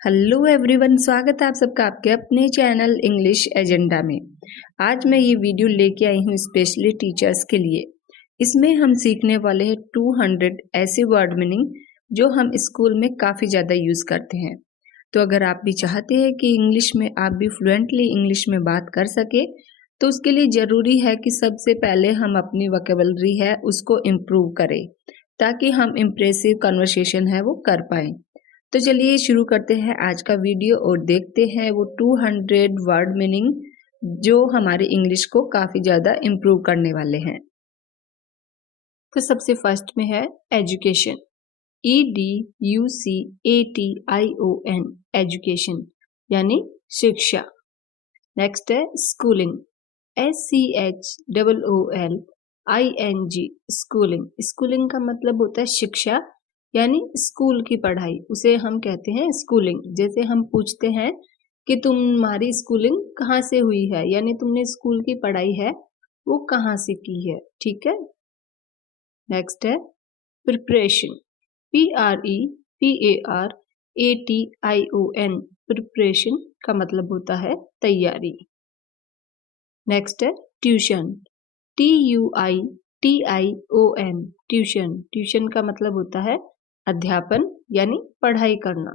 Hello everyone, स्वागत है आप सबका आपके अपने चैनल इंग्लिश एजेंडा में। आज मैं ये वीडियो लेके आई हूँ स्पेशली टीचर्स के लिए। इसमें हम सीखने वाले हैं 200 ऐसे वर्ड मीनिंग जो हम स्कूल में काफ़ी ज़्यादा यूज़ करते हैं। तो अगर आप भी चाहते हैं कि इंग्लिश में आप भी फ्लुएंटली इंग्लिश में बात कर सके तो उसके लिए ज़रूरी है कि सबसे पहले हम अपनी वोकैबुलरी है उसको इम्प्रूव करें ताकि हम इम्प्रेसिव कन्वर्सेशन है वो कर पाएँ। तो चलिए शुरू करते हैं आज का वीडियो और देखते हैं वो 200 वर्ड मीनिंग जो हमारे इंग्लिश को काफ़ी ज़्यादा इम्प्रूव करने वाले हैं। तो सबसे फर्स्ट में है एजुकेशन, EDUCATION, एजुकेशन यानी शिक्षा। नेक्स्ट है स्कूलिंग, SCHOOLING, स्कूलिंग। स्कूलिंग का मतलब होता है शिक्षा यानी स्कूल की पढ़ाई, उसे हम कहते हैं स्कूलिंग। जैसे हम पूछते हैं कि तुम्हारी स्कूलिंग कहाँ से हुई है, यानी तुमने स्कूल की पढ़ाई है वो कहाँ से की है, ठीक है। नेक्स्ट है प्रिपरेशन, PREPARATION, प्रिपरेशन का मतलब होता है तैयारी। नेक्स्ट है ट्यूशन, TUITION, ट्यूशन। ट्यूशन का मतलब होता है अध्यापन यानी पढ़ाई करना।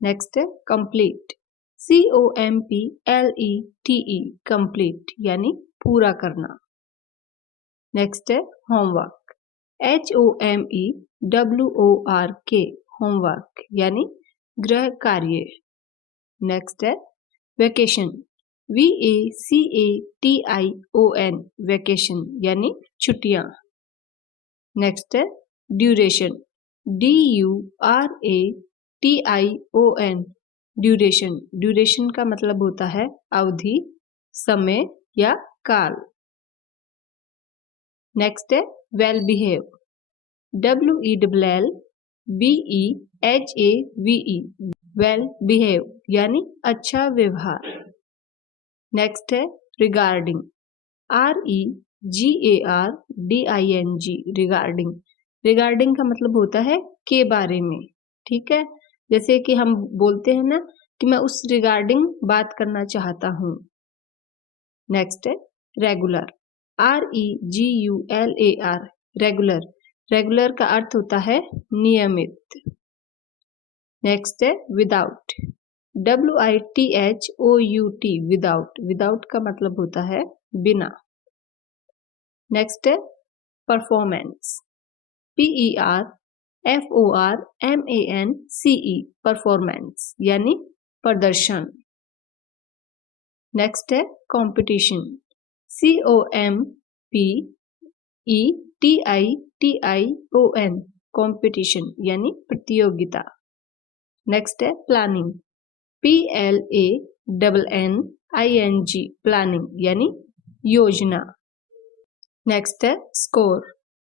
नेक्स्ट है कंप्लीट, COMPLETE, कंप्लीट यानी पूरा करना। नेक्स्ट है होमवर्क, HOMEWORK, होमवर्क यानी गृह कार्य। नेक्स्ट है वेकेशन, VACATION, वेकेशन यानी छुट्टियां। नेक्स्ट है ड्यूरेशन, DURATION, ड्यूरेशन। ड्यूरेशन का मतलब होता है अवधि, समय या काल। नेक्स्ट है well behave, WELLBEHAVE, well behave यानी अच्छा व्यवहार। नेक्स्ट है रिगार्डिंग, REGARDING, रिगार्डिंग। रिगार्डिंग का मतलब होता है के बारे में, ठीक है। जैसे कि हम बोलते हैं ना कि मैं उस रिगार्डिंग बात करना चाहता हूँ। नेक्स्ट है रेगुलर, REGULAR, रेगुलर। रेगुलर का अर्थ होता है नियमित। नेक्स्ट है विदाउट, WITHOUT, विदाउट। विदाउट का मतलब होता है बिना। नेक्स्ट है परफॉर्मेंस, PERFORMANCE, परफॉर्मेंस यानी प्रदर्शन। नेक्स्ट है कंपटीशन, COMPETITION, कंपटीशन यानी प्रतियोगिता। नेक्स्ट है प्लानिंग, PLANNING, प्लानिंग यानी योजना। नेक्स्ट है स्कोर,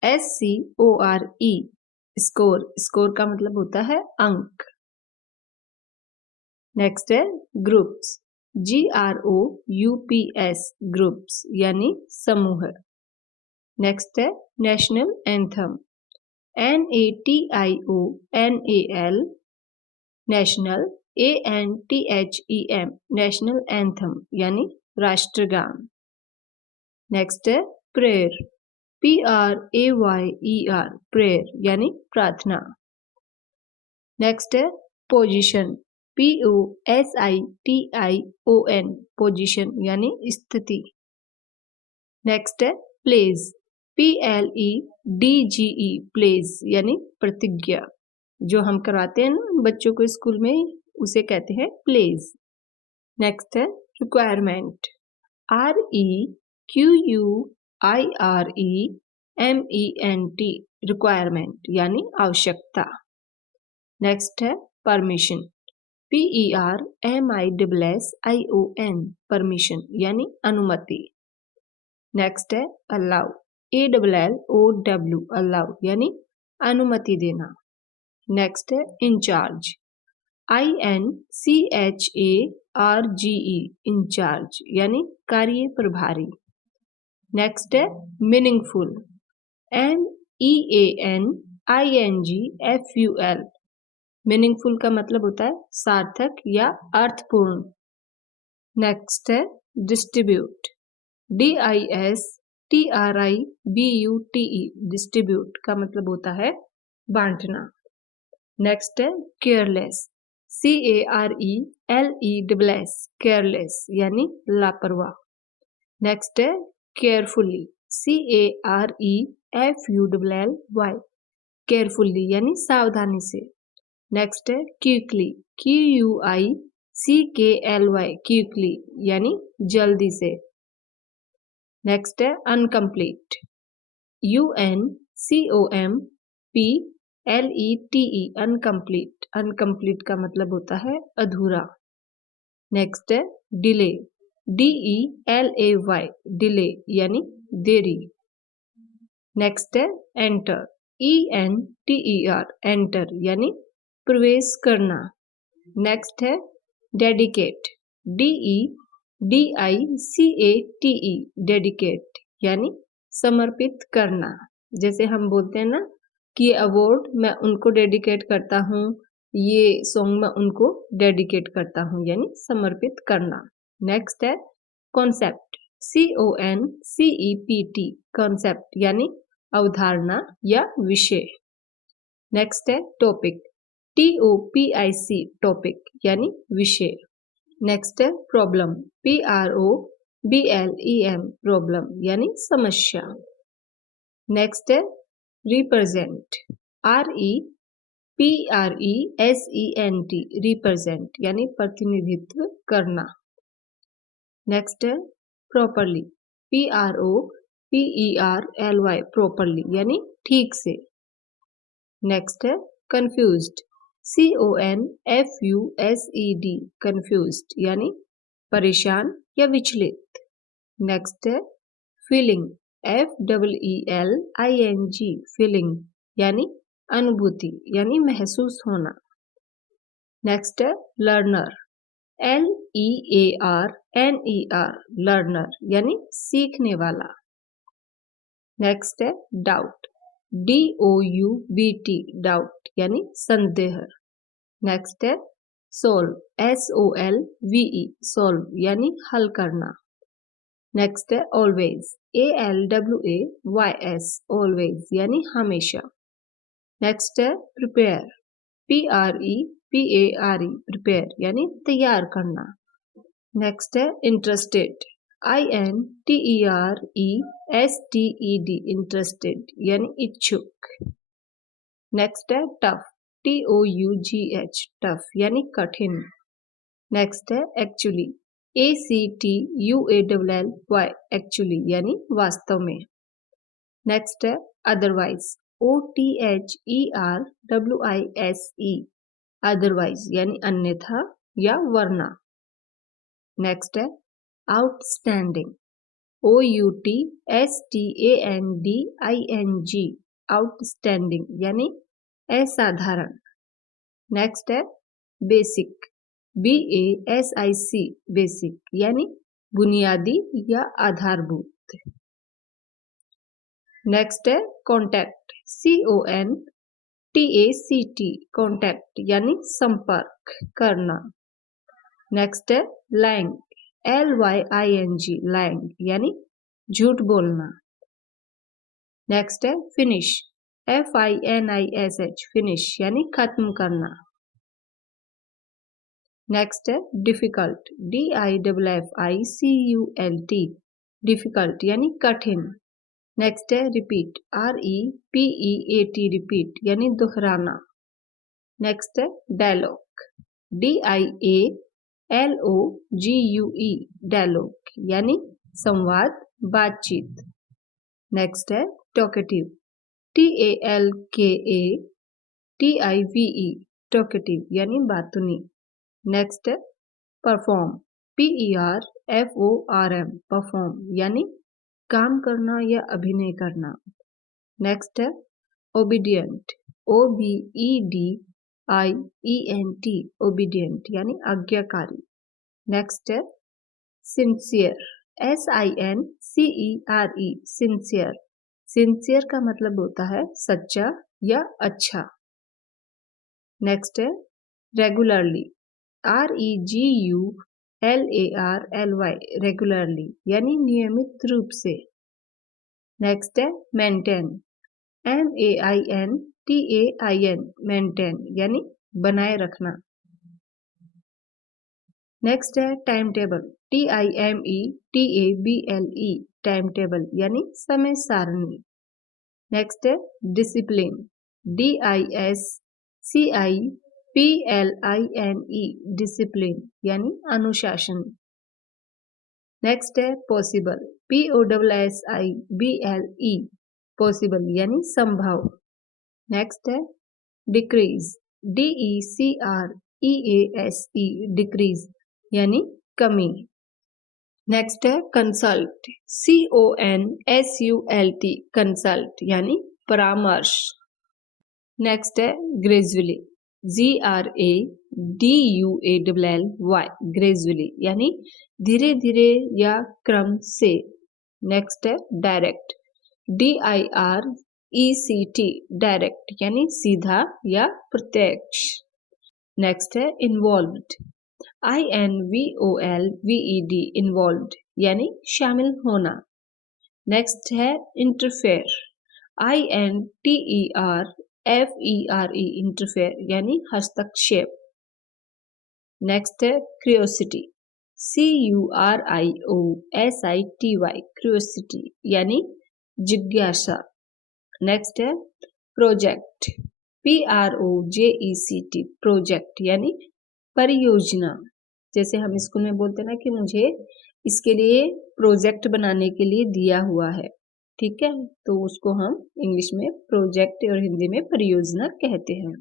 SCORE, स्कोर। स्कोर का मतलब होता है अंक। नेक्स्ट है ग्रुप्स, GROUPS, ग्रुप्स यानी समूह। नेक्स्ट है national anthem, NATIONAL, national, ANTHEM, national anthem यानी राष्ट्रगान। नेक्स्ट है प्रेयर, PRAYER, प्रेयर यानी प्रार्थना। नेक्स्ट है पोजीशन, POSITION, पोजीशन यानी स्थिति। नेक्स्ट है प्लेज, PLEDGE, प्लेज यानी प्रतिज्ञा। जो हम करवाते हैं ना बच्चों को स्कूल में, उसे कहते हैं प्लेज। नेक्स्ट है रिक्वायरमेंट, REQUIREMENT, रिक्वायरमेंट यानी आवश्यकता। नेक्स्ट है परमिशन, PERMISSION, परमिशन यानी अनुमति। नेक्स्ट है अलाउ, ALLOW, अलाउ यानी अनुमति देना। नेक्स्ट है इंचार्ज, INCHARGE, इंचार्ज यानी कार्य प्रभारी। नेक्स्ट है मीनिंगफुल, MEANINGFUL, मीनिंगफुल का मतलब होता है सार्थक या अर्थपूर्ण। नेक्स्ट है डिस्ट्रीब्यूट, DISTRIBUTE, डिस्ट्रीब्यूट का मतलब होता है बांटना। नेक्स्ट है केयरलेस, CARELESS, केयरलेस यानी लापरवाह। नेक्स्ट है केयरफुली, CAREFULLY, केयरफुली यानी सावधानी से। नेक्स्ट है क्विकली, QUICKLY, क्विकली यानी जल्दी से। नेक्स्ट है अनकम्प्लीट, UNCOMPLETE, अनकम्प्लीट, अनकम्प्लीट का मतलब होता है अधूरा। नेक्स्ट है डिले, DELAY, डिले यानी देरी। नेक्स्ट है एंटर, ENTER, एंटर यानी प्रवेश करना। नेक्स्ट है डेडिकेट, DEDICATE, डेडिकेट यानी समर्पित करना। जैसे हम बोलते हैं ना कि ये अवार्ड मैं उनको डेडिकेट करता हूँ, ये सॉन्ग मैं उनको डेडिकेट करता हूँ, यानी समर्पित करना। नेक्स्ट है कॉन्सेप्ट, CONCEPT, कॉन्सेप्ट यानी अवधारणा या विषय। नेक्स्ट है टॉपिक, TOPIC, टॉपिक यानी विषय। नेक्स्ट है प्रॉब्लम, PROBLEM, प्रॉब्लम यानी समस्या। नेक्स्ट है रिप्रेजेंट, REPRESENT, रिप्रेजेंट यानी प्रतिनिधित्व करना। नेक्स्ट है प्रॉपरली, PROPERLY, प्रॉपरली यानी ठीक से। नेक्स्ट है कंफ्यूज्ड, CONFUSED, कंफ्यूज्ड यानी परेशान या विचलित। नेक्स्ट है फीलिंग, FEELING, फीलिंग यानी अनुभूति यानी महसूस होना। नेक्स्ट है लर्नर, LEARNER, लर्नर यानी सीखने वाला। नेक्स्ट है डाउट, DOUBT, डाउट यानी संदेह। नेक्स्ट है सोल्व, SOLVE, सोल्व यानी हल करना। नेक्स्ट है ऑलवेज, ALWAYS, ऑलवेज यानी हमेशा। नेक्स्ट है प्रिपेयर, PREPARE, प्रिपेयर यानी तैयार करना। नेक्स्ट है इंटरेस्टेड, INTERESTED, इंटरेस्टेड यानी इच्छुक। नेक्स्ट है टफ, TOUGH, टफ यानी कठिन। नेक्स्ट है एक्चुअली, ACTUALLY, एक्चुअली यानी वास्तव में। नेक्स्ट है अदरवाइज, OTHERWISE, अदरवाइज यानी अन्यथा या वरना। नेक्स्ट है आउटस्टैंडिंग, OUTSTANDING, आउटस्टैंडिंग यानी असाधारण। नेक्स्ट है बेसिक, BASIC, बेसिक यानी बुनियादी या आधारभूत। नेक्स्ट है कॉन्टैक्ट, CONTACT, कॉन्टैक्ट यानी संपर्क करना। नेक्स्ट है लाइंग, LYING, लाइंग यानी झूठ बोलना। नेक्स्ट है फिनिश, FINISH, फिनिश यानी खत्म करना। नेक्स्ट है डिफिकल्ट, DIFFICULT, डिफिकल्ट यानी कठिन। नेक्स्ट है रिपीट, REPEAT, रिपीट यानी दोहराना। नेक्स्ट है डायलॉग, DIALOGUE, डायलॉग यानी संवाद, बातचीत। नेक्स्ट है टॉकेटिव, TALKATIVE, टॉकेटिव यानी बातुनी। नेक्स्ट है परफॉर्म, PERFORM, परफॉर्म यानी काम करना या अभिनय करना। नेक्स्ट है ओबीडियंट, OBEDIENT, ओबीडियंट यानी आज्ञाकारी। नेक्स्ट है सिंसियर, SINCERE, सिंसियर, सिंसियर का मतलब होता है सच्चा या अच्छा। नेक्स्ट है रेगुलरली, REGULARLY, रेगुलरली यानी नियमित रूप से। नेक्स्ट है मेंटेन, MAINTAIN, मेंटेन यानी बनाए रखना। नेक्स्ट है time table, TIMETABLE, time table यानी समय सारणी। नेक्स्ट है डिसिप्लिन, DISCIPLINE, डिसिप्लिन यानी अनुशासन। नेक्स्ट है पॉसिबल, POSSIBLE, पॉसिबल यानी संभव। नेक्स्ट है डिक्रीज, DECREASE, डिक्रीज यानी कमी। नेक्स्ट है कंसल्ट, CONSULT, कंसल्ट यानी परामर्श। नेक्स्ट है ग्रेजुअली, GRADUALLY, ग्रेजुअली यानी धीरे धीरे या क्रम से। नेक्स्ट है डायरेक्ट, DIRECT, डायरेक्ट यानी सीधा या प्रत्यक्ष। नेक्स्ट है इन्वॉल्व्ड, INVOLVED, इन्वॉल्व्ड यानी शामिल होना। नेक्स्ट है इंटरफेयर, INTERFERE, इंटरफेयर यानी हस्तक्षेप। नेक्स्ट है क्यूरियोसिटी, CURIOSITY, क्यूरियोसिटी यानी जिज्ञासा। नेक्स्ट है प्रोजेक्ट, PROJECT, प्रोजेक्ट यानी परियोजना। जैसे हम स्कूल में बोलते हैं ना कि मुझे इसके लिए प्रोजेक्ट बनाने के लिए दिया हुआ है, ठीक है, तो उसको हम इंग्लिश में प्रोजेक्ट और हिंदी में परियोजना कहते हैं।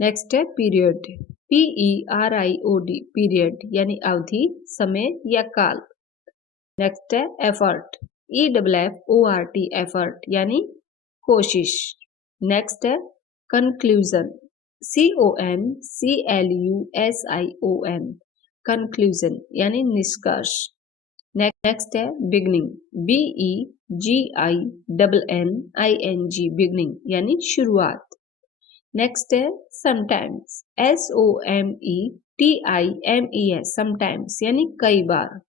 नेक्स्ट है पीरियड, PERIOD, पीरियड यानी अवधि, समय या काल। नेक्स्ट है एफर्ट, EFFORT, एफर्ट यानी कोशिश। नेक्स्ट है कंक्लूजन, CONCLUSION, कंक्लूजन यानी निष्कर्ष। नेक्स्ट है बिगनिंग, BEGINNING, बिगनिंग यानी शुरुआत। नेक्स्ट है समटाइम्स, SOMETIMES, समटाइम्स यानी कई बार।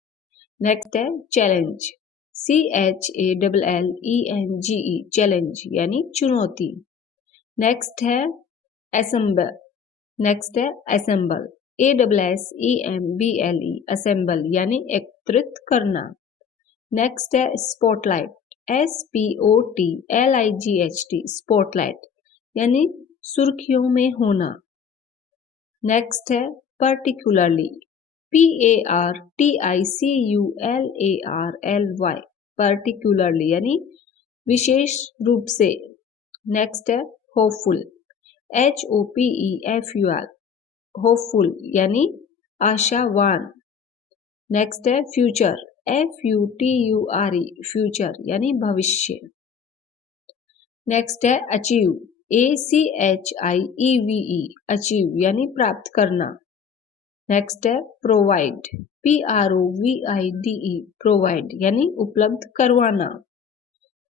नेक्स्ट है चैलेंज, CHALLENGE, चैलेंज यानी चुनौती। नेक्स्ट है असेंबल, नेक्स्ट है असेंबल, ASSEMBLE, असेंबल यानी एकत्रित करना। नेक्स्ट है स्पॉटलाइट, SPOTLIGHT, स्पॉटलाइट यानी सुर्खियों में होना। नेक्स्ट है पर्टिकुलरली, PARTICULARLY, पर्टिकुलरली यानी विशेष रूप से। नेक्स्ट है होपफुल, HOPEFUL, होपफुल यानी आशावान। नेक्स्ट है फ्यूचर, FUTURE, फ्यूचर यानी भविष्य। नेक्स्ट है अचीव, ACHIEVE, अचीव यानी प्राप्त करना। नेक्स्ट है प्रोवाइड, PROVIDE, प्रोवाइड यानी उपलब्ध करवाना।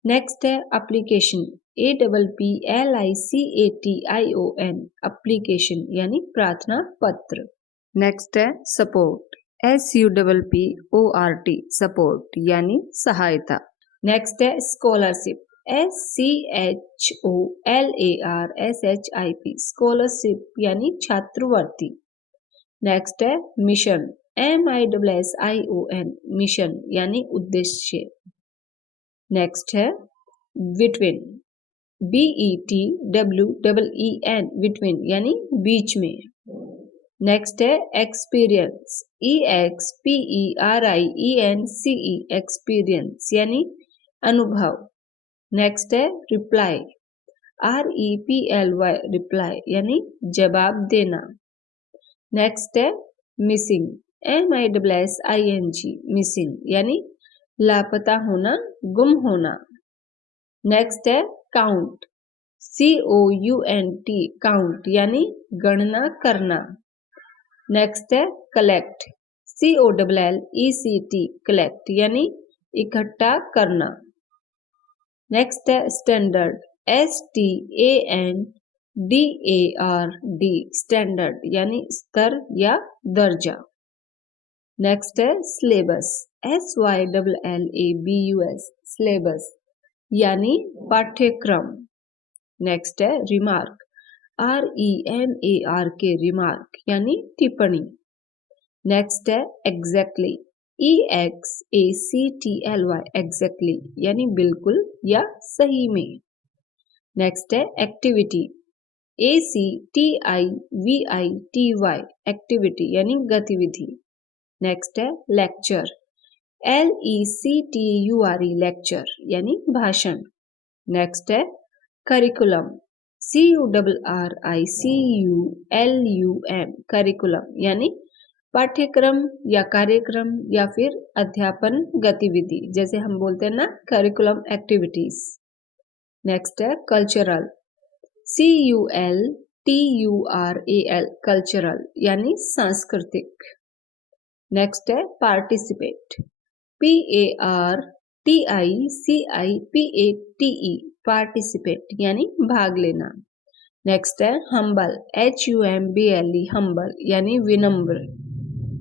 नेक्स्ट है एप्लीकेशन, APPLICATION, एप्लीकेशन यानी प्रार्थना पत्र। नेक्स्ट है सपोर्ट, SUPPORT, सपोर्ट यानी सहायता। नेक्स्ट है स्कॉलरशिप, SCHOLARSHIP, स्कॉलरशिप यानी छात्रवृत्ति। नेक्स्ट है मिशन, MISSION, मिशन यानी उद्देश्य। नेक्स्ट है बिटवीन, BETWEEN, बिटवीन यानी बीच में। नेक्स्ट है एक्सपीरियंस, EXPERIENCE, एक्सपीरियंस यानी अनुभव। नेक्स्ट है रिप्लाई, REPLY, रिप्लाई यानी जवाब देना। नेक्स्ट है मिसिंग, MISSING, मिसिंग यानी लापता होना, गुम होना। नेक्स्ट है काउंट, COUNT, काउंट यानी गणना करना। नेक्स्ट है कलेक्ट, COLLECT, कलेक्ट यानी इकट्ठा करना। नेक्स्ट है स्टैंडर्ड, STANDARD, DARD स्टैंडर्ड यानी स्तर या दर्जा। नेक्स्ट है सिलेबस, SYLLABUS सिलेबस यानी पाठ्यक्रम। नेक्स्ट है रिमार्क, REMARK रिमार्क यानी टिप्पणी। नेक्स्ट है एग्जैक्टली, EXACTLY एग्जैक्टली यानी बिल्कुल या सही में। नेक्स्ट है एक्टिविटी, ACTIVITY एक्टिविटी यानी गतिविधि। नेक्स्ट है लेक्चर, LECTURE लेक्चर यानी भाषण। नेक्स्ट है करिकुलम, CURRICULUM करिकुलम यानी पाठ्यक्रम या कार्यक्रम या फिर अध्यापन गतिविधि, जैसे हम बोलते हैं ना करिकुलम एक्टिविटीज। नेक्स्ट है कल्चरल, CULTURAL कल्चरल यानी सांस्कृतिक। नेक्स्ट है पार्टिसिपेट, PARTICIPATE पार्टिसिपेट यानी भाग लेना। नेक्स्ट है हम्बल, HUMBLE हम्बल यानी विनम्र।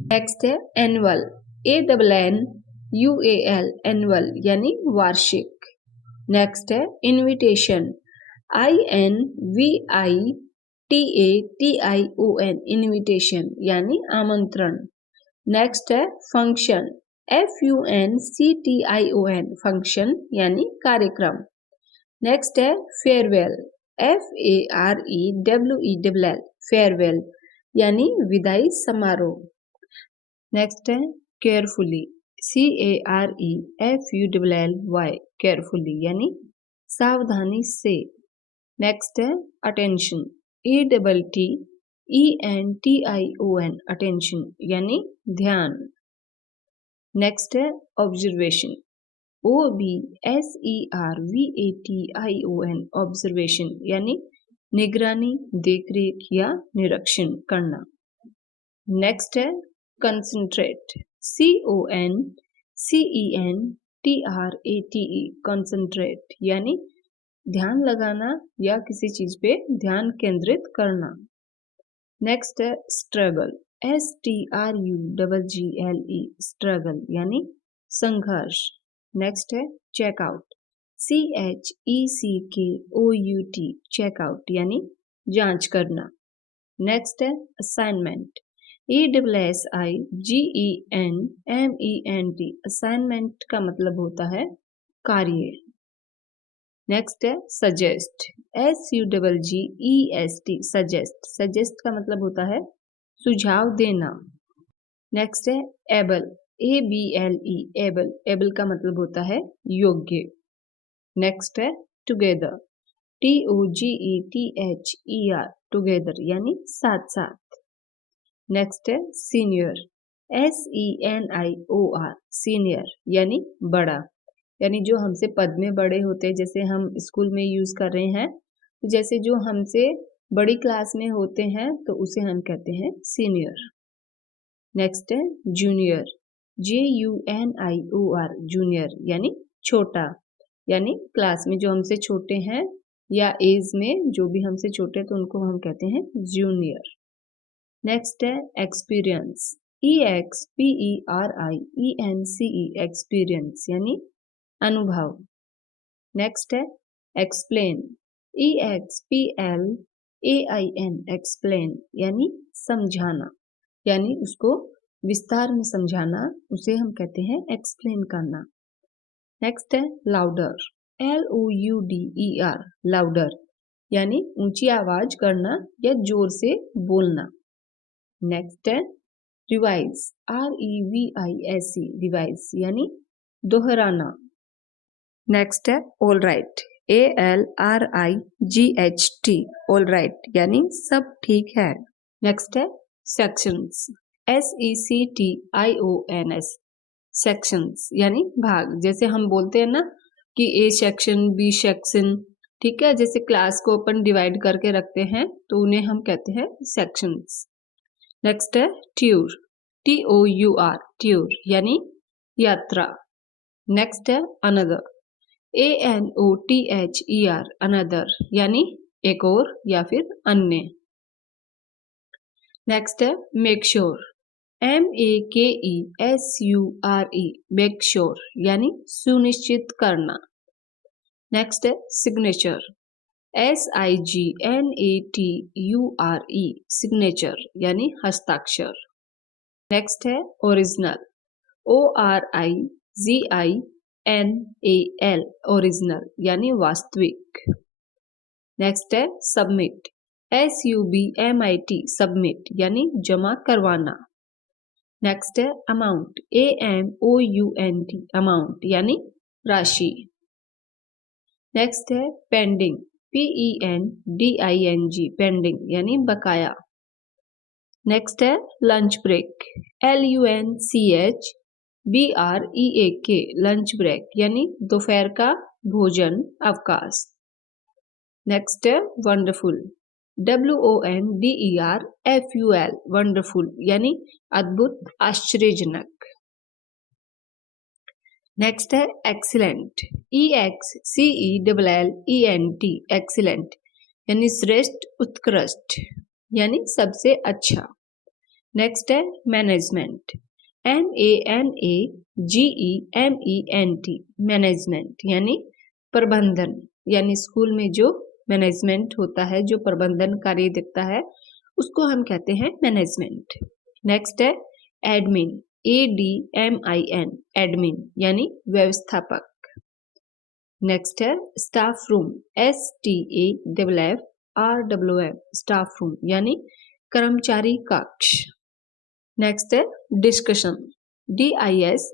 नेक्स्ट है एनुअल, ANNUAL एनुअल यानी वार्षिक। नेक्स्ट है इनविटेशन, INVITATION इनविटेशन यानी आमंत्रण। नेक्स्ट है फंक्शन, FUNCTION फंक्शन यानी कार्यक्रम। नेक्स्ट है फेयरवेल, FAREWELL फेयरवेल यानी विदाई समारोह। नेक्स्ट है केयरफुली, CAREFULLY केयरफुली यानी सावधानी से। नेक्स्ट है अटेंशन, ATTENTION अटेंशन यानी ध्यान। नेक्स्ट है ऑब्जर्वेशन, OBSERVATION ऑब्जर्वेशन यानी निगरानी, देखरेख या निरीक्षण करना। नेक्स्ट है कंसंट्रेट, CONCENTRATE कंसंट्रेट यानी ध्यान लगाना या किसी चीज पे ध्यान केंद्रित करना। नेक्स्ट है स्ट्रगल, STRUGGLE स्ट्रगल यानी संघर्ष। नेक्स्ट है चेकआउट, CHECKOUT चेकआउट यानी जांच करना। नेक्स्ट है असाइनमेंट, ASSIGENMENT असाइनमेंट का मतलब होता है कार्य। नेक्स्ट है सजेस्ट, SUGGEST सजेस्ट, सजेस्ट का मतलब होता है सुझाव देना। नेक्स्ट है एबल, ABLE एबल, एबल का मतलब होता है योग्य। नेक्स्ट है टुगेदर, TOGETHER टुगेदर यानी साथ साथ। नेक्स्ट है सीनियर, SENIOR सीनियर यानी बड़ा, यानी जो हमसे पद में बड़े होते हैं, जैसे हम स्कूल में यूज कर रहे हैं, तो जैसे जो हमसे बड़ी क्लास में होते हैं तो उसे हम कहते हैं सीनियर। नेक्स्ट है जूनियर, JUNIOR जूनियर यानी छोटा, यानी क्लास में जो हमसे छोटे हैं या एज में जो भी हमसे छोटे हैं तो उनको हम कहते हैं जूनियर। नेक्स्ट है एक्सपीरियंस, EXPERIENCE एक्सपीरियंस यानी अनुभव। नेक्स्ट है एक्सप्लेन, EXPLAIN एक्सप्लेन यानी समझाना, यानी उसको विस्तार में समझाना, उसे हम कहते हैं एक्सप्लेन करना। नेक्स्ट है लाउडर, LOUDER लाउडर यानी ऊंची आवाज करना या जोर से बोलना। नेक्स्ट है रिवाइज, REVISE रिवाइज यानी दोहराना। नेक्स्ट है all right, ALRIGHT all right यानी सब ठीक है। नेक्स्ट है सेक्शंस, SECTIONS सेक्शंस यानी भाग, जैसे हम बोलते हैं ना कि A सेक्शन, B सेक्शन, ठीक है, जैसे क्लास को अपन डिवाइड करके रखते हैं तो उन्हें हम कहते हैं सेक्शंस। नेक्स्ट है ट्यूर, TOUR ट्यूर यानी यात्रा। नेक्स्ट है अनदर, ANOTHER अनदर यानी एक और या फिर अन्य। नेक्स्ट है make sure, MEKESURE, make sure यानी सुनिश्चित करना। नेक्स्ट है सिग्नेचर, SIGNATURE, सिग्नेचर यानी हस्ताक्षर। नेक्स्ट है ओरिजिनल, ORIGINAL, ओरिजिनल यानी वास्तविक। नेक्स्ट है सबमिट, SUBMIT, सबमिट यानी जमा करवाना। नेक्स्ट है अमाउंट, AMOUNT, अमाउंट यानी राशि। नेक्स्ट है पेंडिंग, PENDING, पेंडिंग यानी बकाया। नेक्स्ट है lunch break, LUNCHBREAK, lunch break यानी दोपहर का भोजन अवकाश। नेक्स्ट है वंडरफुल, WONDERFUL, वंडरफुल यानी अद्भुत आश्चर्यजनक। नेक्स्ट है एक्सीलेंट, EXCELLENT, एक्सीलेंट यानी श्रेष्ठ, उत्कृष्ट यानी सबसे अच्छा। नेक्स्ट है मैनेजमेंट, MANAGEMENT, मैनेजमेंट यानी प्रबंधन, यानी स्कूल में जो मैनेजमेंट होता है, जो प्रबंधन कार्य दिखता है, उसको हम कहते हैं मैनेजमेंट। नेक्स्ट है एडमिन, ADMIN, एडमिन यानी व्यवस्थापक। नेक्स्ट है staff room, STAFFRWM, staff room यानी कर्मचारी कक्ष। नेक्स्ट है डिस्कशन, DISCUSSION,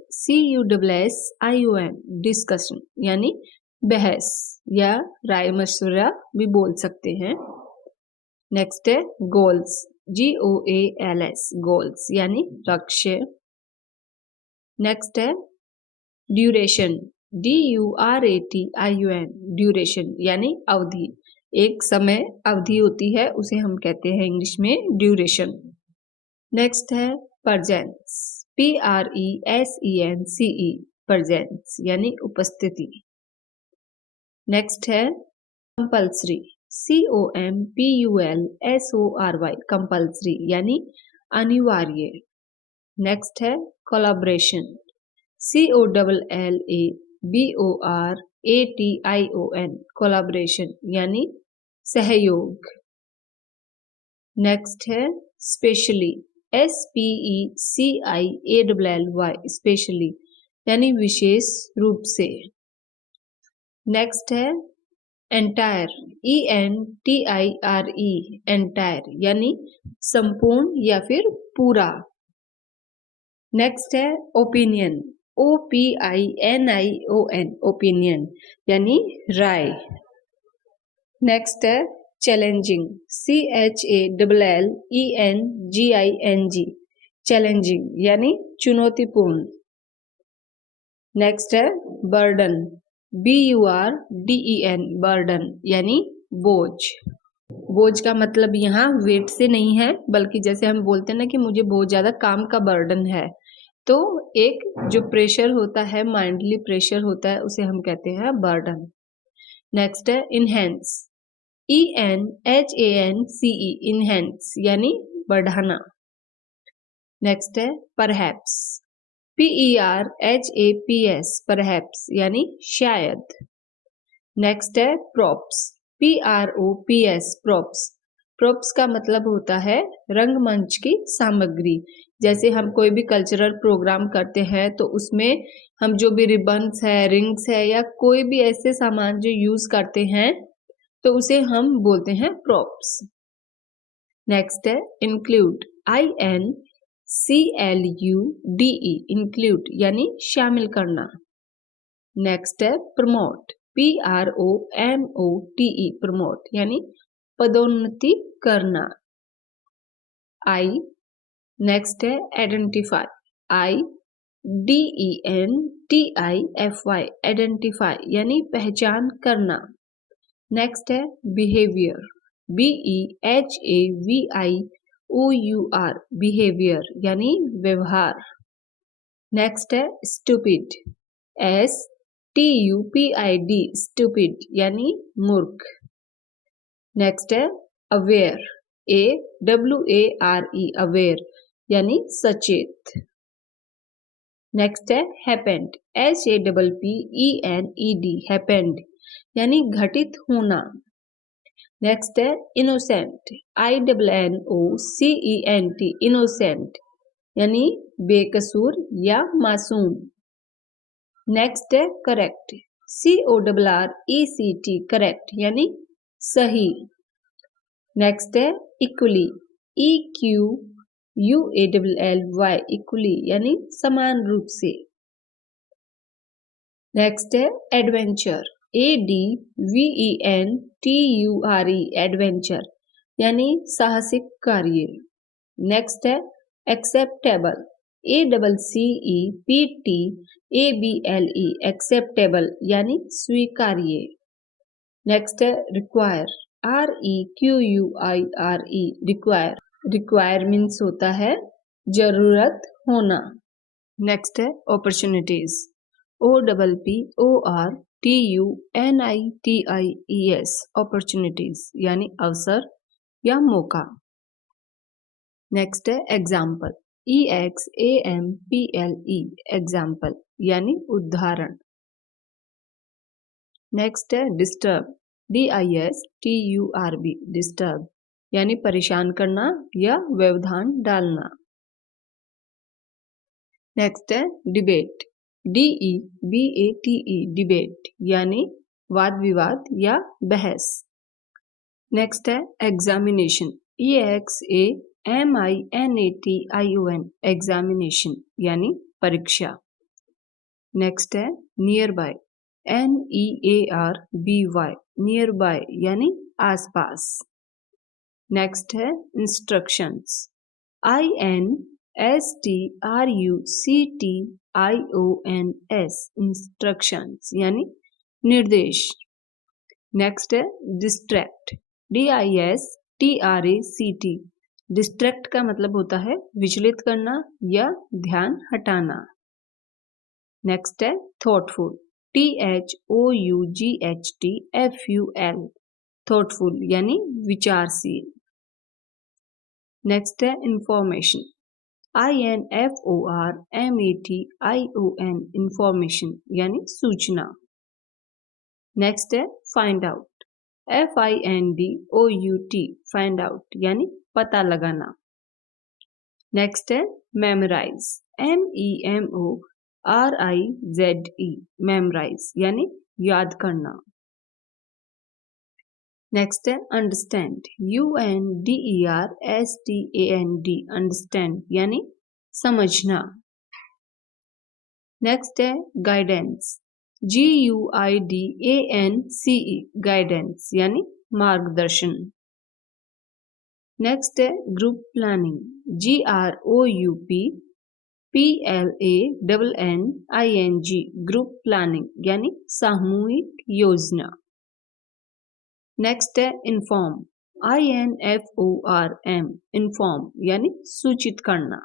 डिस्कशन यानी बहस या राय मशवरा भी बोल सकते हैं। नेक्स्ट है गोल्स, GOALS, गोल्स यानी लक्ष्य। नेक्स्ट है ड्यूरेशन, DURATION, ड्यूरेशन यानी अवधि, एक समय अवधि होती है उसे हम कहते हैं इंग्लिश में ड्यूरेशन। नेक्स्ट है प्रेजेंस, PRESENCE, प्रेजेंस यानी उपस्थिति। नेक्स्ट है कंपल्सरी, COMPULSORY, कंपल्सरी यानी अनिवार्य। नेक्स्ट है कोलैबोरेशन, COLLABORATION, कोलैबोरेशन यानी सहयोग। नेक्स्ट है स्पेशली, SPECIALLY, स्पेशली यानी विशेष रूप से। नेक्स्ट है एंटायर, ENTIRE, एंटायर यानी संपूर्ण या फिर पूरा। नेक्स्ट है ओपिनियन, OPINION, ओपिनियन यानी राय। नेक्स्ट है चैलेंजिंग, CHALLENGING, चैलेंजिंग यानी चुनौतीपूर्ण। नेक्स्ट है बर्डन, BURDEN, बर्डन यानी बोझ। बोझ का मतलब यहाँ वेट से नहीं है, बल्कि जैसे हम बोलते हैं ना कि मुझे बहुत ज्यादा काम का बर्डन है, तो एक जो प्रेशर होता है, माइंडली प्रेशर होता है, उसे हम कहते हैं बर्डन। नेक्स्ट है इनहेंस, ENHANCE, इनहेंस यानी बढ़ाना। नेक्स्ट है परहैप्स, PERHAPS, परहैप्स यानी शायद। नेक्स्ट है प्रॉप्स, PROPS, प्रॉप्स। प्रॉप्स का मतलब होता है रंगमंच की सामग्री। जैसे हम कोई भी कल्चरल प्रोग्राम करते हैं तो उसमें हम जो भी रिबन्स है, रिंग्स है या कोई भी ऐसे सामान जो यूज करते हैं तो उसे हम बोलते हैं प्रॉप्स। नेक्स्ट है इंक्लूड, INCLUDE, इंक्लूड यानी शामिल करना। नेक्स्ट है प्रमोट, PROMOTE, प्रमोट यानी पदोन्नति करना। नेक्स्ट है आइडेंटिफाई, IDENTIFY, आइडेंटिफाई यानी पहचान करना। नेक्स्ट है बिहेवियर, BEHAVIOUR, बिहेवियर यानी व्यवहार। नेक्स्ट है स्टूपिड, STUPID, स्टूपिड यानी मूर्ख। नेक्स्ट है अवेयर, AWARE अवेयर यानी सचेत। नेक्स्ट है हैपेंड, HAPPENED हैपेंड यानी घटित होना। नेक्स्ट है इनोसेंट, INNOCENT इनोसेंट यानी बेकसूर या मासूम। नेक्स्ट है करेक्ट, CORRECT करेक्ट यानी सही। नेक्स्ट है इक्वली, EQUALLY इक्वली यानी समान रूप से। नेक्स्ट है एडवेंचर, ADVENTURE एडवेंचर यानी साहसिक कार्य। नेक्स्ट है एक्सेप्टेबल, ACCEPTABLE एक्सेप्टेबल यानी स्वीकार्य। नेक्स्ट है require, REQUIRE require, require means होता है जरूरत होना। नेक्स्ट है अपॉर्चुनिटीज, OPPORTUNITIES अपॉर्चुनिटीज यानी अवसर या मौका। नेक्स्ट है एग्जाम्पल, EXAMPLE एग्जाम्पल यानी उदाहरण। नेक्स्ट है डिस्टर्ब, DISTURB डिस्टर्ब यानी परेशान करना या व्यवधान डालना। नेक्स्ट है डिबेट, DEBATE डिबेट यानी वाद विवाद या बहस। नेक्स्ट है एग्जामिनेशन, EXAMINATION एग्जामिनेशन यानी परीक्षा। नेक्स्ट है near by, NEARBY near by यानी आसपास। नेक्स्ट है इंस्ट्रक्शंस, INSTRUCTIONS इंस्ट्रक्शंस यानी निर्देश। नेक्स्ट है डिस्ट्रैक्ट, DISTRACT डिस्ट्रैक्ट का मतलब होता है विचलित करना या ध्यान हटाना। नेक्स्ट है थॉटफुल, THOUGHTFUL थॉटफुल यानी विचारशील। नेक्स्ट है इंफॉर्मेशन, INFORMATION इंफॉर्मेशन यानी सूचना। नेक्स्ट है find out, FINDOUT find out यानी पता लगाना। नेक्स्ट है मेमोराइज, MEMORIZE मेमोराइज यानी याद करना। नेक्स्ट है अंडरस्टैंड, UNDERSTAND अंडरस्टैंड यानी समझना। नेक्स्ट है गाइडेंस, GUIDANCE गाइडेंस यानी मार्गदर्शन। नेक्स्ट है group planning, GROUPPLANNING group planning यानी सामूहिक योजना। नेक्स्ट है इन्फॉर्म, INFORM इन्फॉर्म यानी सूचित करना।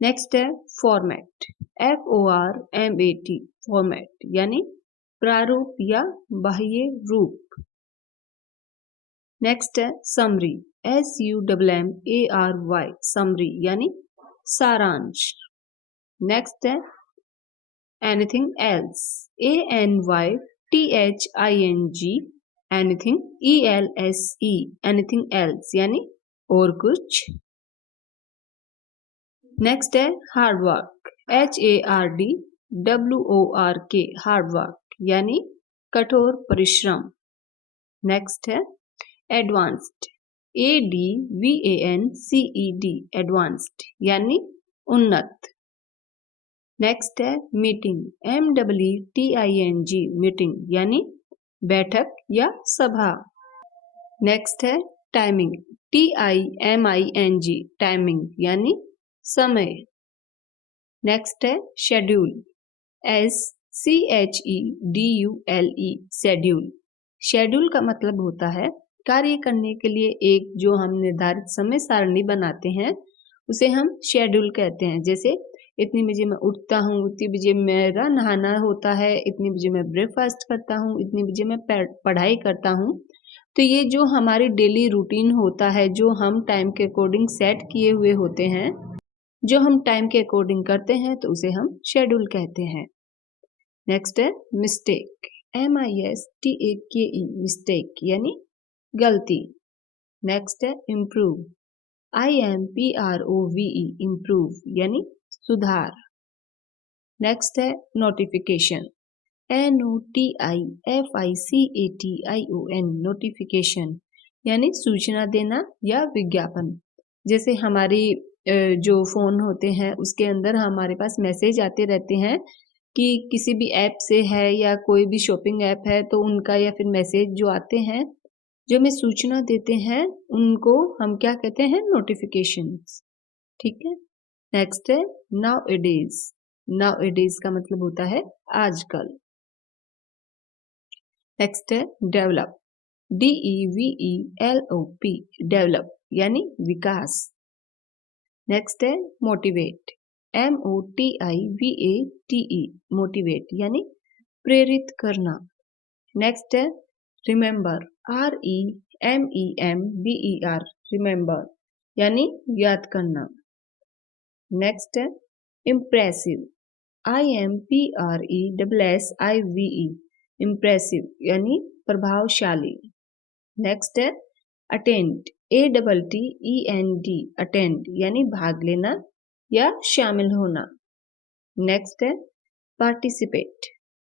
नेक्स्ट है फॉर्मेट, FORMAT फॉर्मेट यानी प्रारूप या बाह्य रूप। नेक्स्ट है समरी, SUMMARY समरी यानी सारांश। नेक्स्ट है anything else, ANYTHING anything ELSE anything else यानी और कुछ। नेक्स्ट है hard work, HARDWORK hard work यानी कठोर परिश्रम। नेक्स्ट है एडवांस्ड, ADVANCED एडवांस्ड यानी उन्नत। नेक्स्ट है मीटिंग, MEETING मीटिंग यानी बैठक या सभा। नेक्स्ट है टाइमिंग, TIMING टाइमिंग यानी समय। नेक्स्ट है शेड्यूल, SCHEDULE शेड्यूल। शेड्यूल का मतलब होता है कार्य करने के लिए एक जो हम निर्धारित समय सारणी बनाते हैं उसे हम शेड्यूल कहते हैं। जैसे इतनी बजे मैं उठता हूँ, इतनी बजे मेरा नहाना होता है, इतनी बजे मैं ब्रेकफास्ट करता हूँ, इतनी बजे मैं पढ़ाई करता हूँ। तो ये जो हमारी डेली रूटीन होता है, जो हम टाइम के अकॉर्डिंग सेट किए हुए होते हैं, जो हम टाइम के अकॉर्डिंग करते हैं, तो उसे हम शेड्यूल कहते हैं। नेक्स्ट है मिस्टेक, MISTAKE, मिस्टेक यानी गलती। नेक्स्ट है इम्प्रूव, IMPROVE, इम्प्रूव यानी सुधार। नेक्स्ट है नोटिफिकेशन, NOTIFICATION, नोटिफिकेशन यानी सूचना देना या विज्ञापन। जैसे हमारी जो फ़ोन होते हैं उसके अंदर हमारे पास मैसेज आते रहते हैं कि किसी भी ऐप से है या कोई भी शॉपिंग ऐप है, तो उनका या फिर मैसेज जो आते हैं, जो हमें सूचना देते हैं, उनको हम क्या कहते हैं? नोटिफिकेशंस। ठीक है। नेक्स्ट है नाउ-ए-डेज़, नाउ-ए-डेज़ का मतलब होता है आजकल। नेक्स्ट है डेवलप, DEVELOP, डेवलप यानी विकास। नेक्स्ट है मोटिवेट, MOTIVATE, मोटिवेट यानी प्रेरित करना। नेक्स्ट है रिमेंबर, REMEMBER, रिमेंबर यानी याद करना। नेक्स्ट है इम्प्रेसिव, IMPRESSIVE, इम्प्रेसिव यानी प्रभावशाली। नेक्स्ट है अटेंड, ATTEND, अटेंड यानी भाग लेना या शामिल होना। नेक्स्ट है पार्टिसिपेट,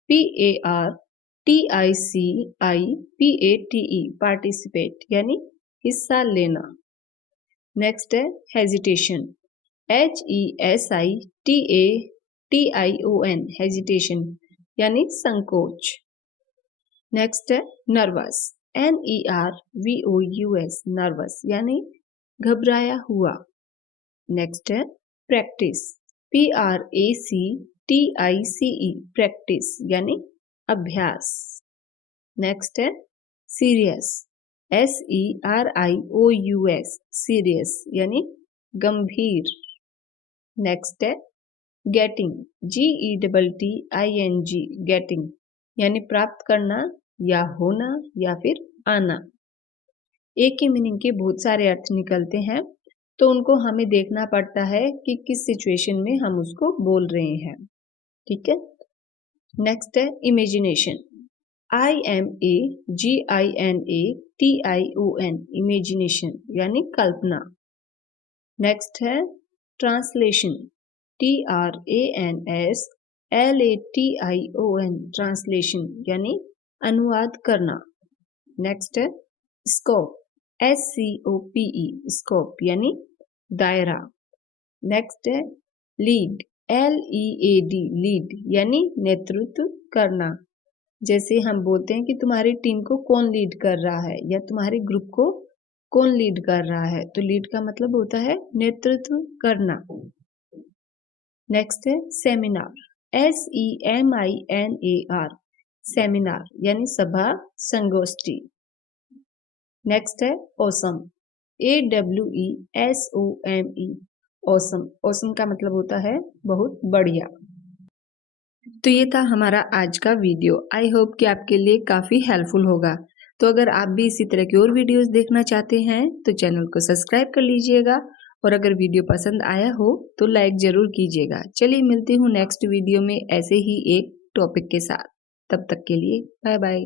PARTICIPATE, पार्टिसिपेट यानी हिस्सा लेना। नेक्स्ट है हेजिटेशन, HESITATION, हेजिटेशन यानी संकोच। नेक्स्ट है नर्वस, NERVOUS, नर्वस यानी घबराया हुआ। नेक्स्ट है प्रैक्टिस, PRACTICE, प्रैक्टिस यानी अभ्यास। नेक्स्ट है सीरियस, SERIOUS, सीरियस यानी गंभीर। नेक्स्ट है गेटिंग, GETTING, गेटिंग यानी प्राप्त करना या होना या फिर आना। एक ही मीनिंग के बहुत सारे अर्थ निकलते हैं, तो उनको हमें देखना पड़ता है कि किस सिचुएशन में हम उसको बोल रहे हैं। ठीक है। नेक्स्ट है इमेजिनेशन, IMAGINATION, इमेजिनेशन यानी कल्पना। नेक्स्ट है ट्रांसलेशन, TRANSLATION, ट्रांसलेशन यानी अनुवाद करना। नेक्स्ट है स्कोप, SCOPE, स्कोप यानी दायरा। नेक्स्ट है लीड, LEAD, लीड यानी नेतृत्व करना। जैसे हम बोलते हैं कि तुम्हारी टीम को कौन लीड कर रहा है या तुम्हारे ग्रुप को कौन लीड कर रहा है, तो लीड का मतलब होता है नेतृत्व करना। नेक्स्ट है सेमिनार, SEMINAR, सेमिनार यानी सभा संगोष्ठी। नेक्स्ट है ऑसम, AWESOME, ऑसम, ऑसम का मतलब होता है बहुत बढ़िया। तो ये था हमारा आज का वीडियो। आई होप कि आपके लिए काफ़ी हेल्पफुल होगा। तो अगर आप भी इसी तरह की और वीडियोस देखना चाहते हैं तो चैनल को सब्सक्राइब कर लीजिएगा, और अगर वीडियो पसंद आया हो तो लाइक ज़रूर कीजिएगा। चलिए मिलती हूँ नेक्स्ट वीडियो में ऐसे ही एक टॉपिक के साथ। तब तक के लिए बाय बाय।